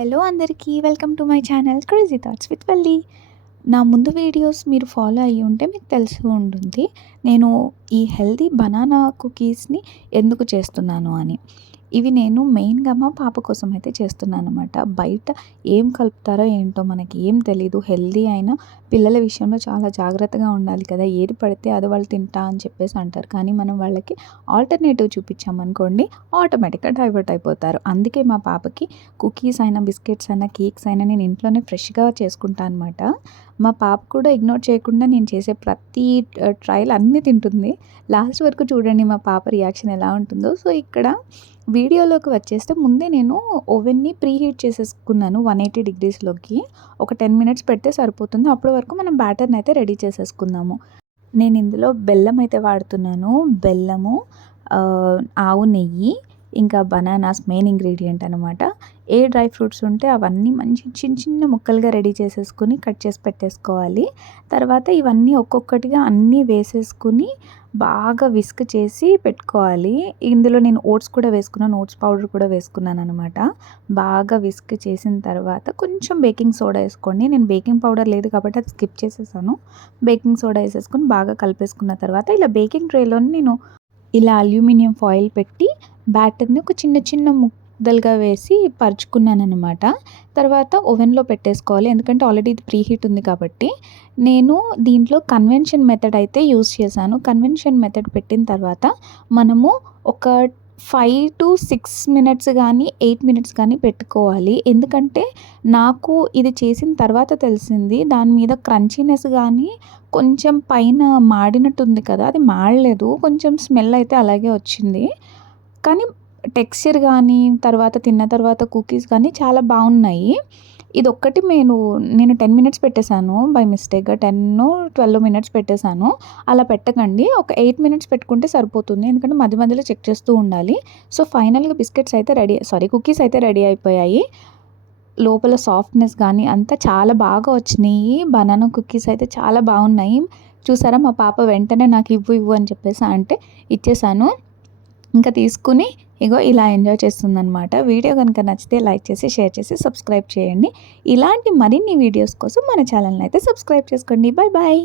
Hello అందరికీ welcome to my channel crazy thoughts with Valli. నా ముందు వీడియోస్ మీరు ఫాలో అయ్యి ఉంటే మీకు తెలిసి ఉంటుంది నేను ఈ హెల్తీ బనానా కుకీస్ని ఎందుకు చేస్తున్నాను అని. ఇవి నేను మెయిన్గా మా పాప కోసం అయితే చేస్తున్నాను అనమాట. బయట ఏం కలుపుతారో ఏంటో మనకి ఏం తెలీదు. హెల్తీ అయినా పిల్లల విషయంలో చాలా జాగ్రత్తగా ఉండాలి కదా. ఏది పడితే అది వాళ్ళు తింటా అని చెప్పేసి అంటారు, కానీ మనం వాళ్ళకి ఆల్టర్నేటివ్ చూపించామనుకోండి ఆటోమేటిక్గా డైవర్ట్ అయిపోతారు. అందుకే మా పాపకి కుకీస్ అయినా బిస్కెట్స్ అయినా కేక్స్ అయినా నేను ఇంట్లోనే ఫ్రెష్గా చేసుకుంటాను అనమాట. మా పాప కూడా ఇగ్నోర్ చేయకుండా నేను చేసే ప్రతి ట్రయల్ అన్నీ తింటుంది. లాస్ట్ వరకు చూడండి మా పాప రియాక్షన్ ఎలా ఉంటుందో. సో ఇక్కడ వీడియోలోకి వచ్చేస్తే ముందే నేను ఓవెన్ని ప్రీ హీట్ చేసేసుకున్నాను 180 డిగ్రీస్లోకి. ఒక 10 మినిట్స్ పెడితే సరిపోతుంది. అప్పటి వరకు మనం బ్యాటర్ని అయితే రెడీ చేసేసుకుందాము. నేను ఇందులో బెల్లం అయితే వాడుతున్నాను. బెల్లము, ఆవు నెయ్యి, ఇంకా బనానాస్ మెయిన్ ఇంగ్రీడియంట్ అనమాట. ఏ డ్రై ఫ్రూట్స్ ఉంటే అవన్నీ మంచి చిన్న చిన్న ముక్కలుగా రెడీ చేసేసుకుని కట్ చేసి పెట్టేసుకోవాలి. తర్వాత ఇవన్నీ ఒక్కొక్కటిగా అన్నీ వేసేసుకుని బాగా విస్క్ చేసి పెట్టుకోవాలి. ఇందులో నేను ఓట్స్ కూడా వేసుకున్నాను, ఓట్స్ పౌడర్ కూడా వేసుకున్నాను అనమాట. బాగా విస్క్ చేసిన తర్వాత కొంచెం బేకింగ్ సోడా వేసుకోండి. నేను బేకింగ్ పౌడర్ లేదు కాబట్టి అది స్కిప్ చేసేసాను. బేకింగ్ సోడా వేసేసుకొని బాగా కలిపేసుకున్న తర్వాత ఇలా బేకింగ్ ట్రేలోని నేను ఇలా అల్యూమినియం ఫాయిల్ పెట్టి బ్యాటర్ని ఒక చిన్న చిన్న ముద్దలుగా వేసి పరుచుకున్నాను అనమాట. తర్వాత ఓవెన్లో పెట్టేసుకోవాలి, ఎందుకంటే ఆల్రెడీ ఇది ప్రీ హీట్ ఉంది కాబట్టి. నేను దీంట్లో కన్వెన్షన్ మెథడ్ అయితే యూస్ చేశాను. కన్వెన్షన్ మెథడ్ పెట్టిన తర్వాత మనము ఒక 5 to 6 మినిట్స్ కానీ 8 మినిట్స్ కానీ పెట్టుకోవాలి. ఎందుకంటే నాకు ఇది చేసిన తర్వాత తెలిసింది దాని మీద క్రంచీనెస్ కానీ కొంచెం పైన మాడినట్టుంది కదా, అది మాడలేదు. కొంచెం స్మెల్ అయితే అలాగే వచ్చింది, కానీ టెక్స్చర్ కానీ తర్వాత తిన్న తర్వాత కుకీస్ కానీ చాలా బాగున్నాయి. ఇది ఒక్కటి నేను 10 మినిట్స్ పెట్టేశాను బై మిస్టేక్గా. 10-12 మినిట్స్ పెట్టేశాను. అలా పెట్టకండి, ఒక 8 మినిట్స్ పెట్టుకుంటే సరిపోతుంది, ఎందుకంటే మధ్య మధ్యలో చెక్ చేస్తూ ఉండాలి. సో ఫైనల్గా కుకీస్ అయితే రెడీ అయిపోయాయి. లోపల సాఫ్ట్నెస్ కానీ అంతా చాలా బాగా వచ్చినాయి. బనానా కుకీస్ అయితే చాలా బాగున్నాయి. చూసారా, మా పాప వెంటనే నాకు ఇవ్వు అని చెప్పేసి అంటే ఇచ్చేసాను. ఇంకా తీసుకుని ఇగో ఇలా ఎంజాయ్ చేస్తుందనమాట. వీడియో కనుక నచ్చితే లైక్ చేసి షేర్ చేసి సబ్స్క్రైబ్ చేయండి. ఇలాంటి మరిన్ని వీడియోస్ కోసం మన ఛానల్ని అయితే సబ్స్క్రైబ్ చేసుకోండి. Bye bye.